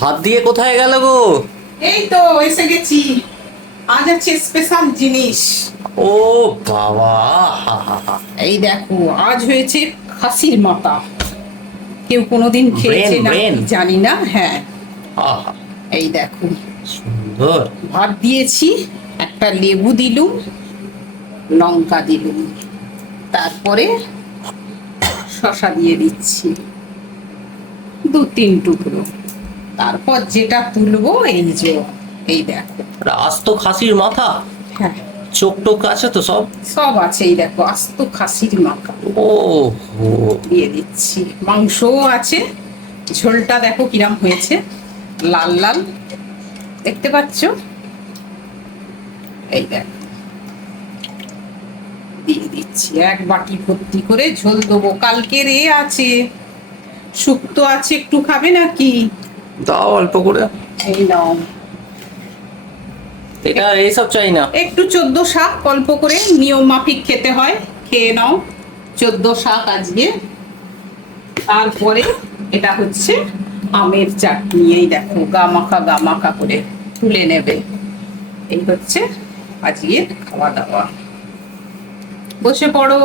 ভাত দিয়ে কোথায় গেল গো? এই তো এসে গেছি। আজ আছে স্পেশাল জিনিস। ও বাবা, হা হা হা। এই দেখো, আজ হয়েছে খাসির মাথা। কেউ কোনোদিন খেয়েছে ব্রেন না ব্রেন। কি জানি না। হ্যাঁ, আহা, এই দেখো, সুন্দর। ভাত দিয়েছি, একটা লেবু দিলুম, লঙ্কা দিলুম, তারপরে শসা দিয়ে দিচ্ছি 2-3 টুকরো। তারপর যেটা তুলবো এই যে, এই দেখো। আস্ত খাসির মাথা, হ্যাঁ, চোখ টোক আছে তো সব? সব আছে। এই দেখো, আস্ত খাসির মাথা ও হো। দিয়ে দিচ্ছি। মাংসও আছে। ঝোলটা দেখো কিরম হয়েছে, লাল লাল, দেখতে পাচ্ছ? এই দেখো, দিয়ে দিচ্ছি। এক বাটি ভর্তি করে ঝোল দেবো। কালকের এ আছে, শুক্তো আছে, একটু খাবে নাকি? দাও অল্প করে। এই নাও। এটা এইসব চাই না। একটু 14 শাক অল্প করে, নিয়ম মাফিক খেতে হয়, খেয়ে নাও। 14 শাক আজকে। তারপরে এটা হচ্ছে আমের চাটনি। এই দেখো, গা মাখা করে তুলে নেবে। এই হচ্ছে আজকের খাওয়া দাওয়া। বসে পড়ো।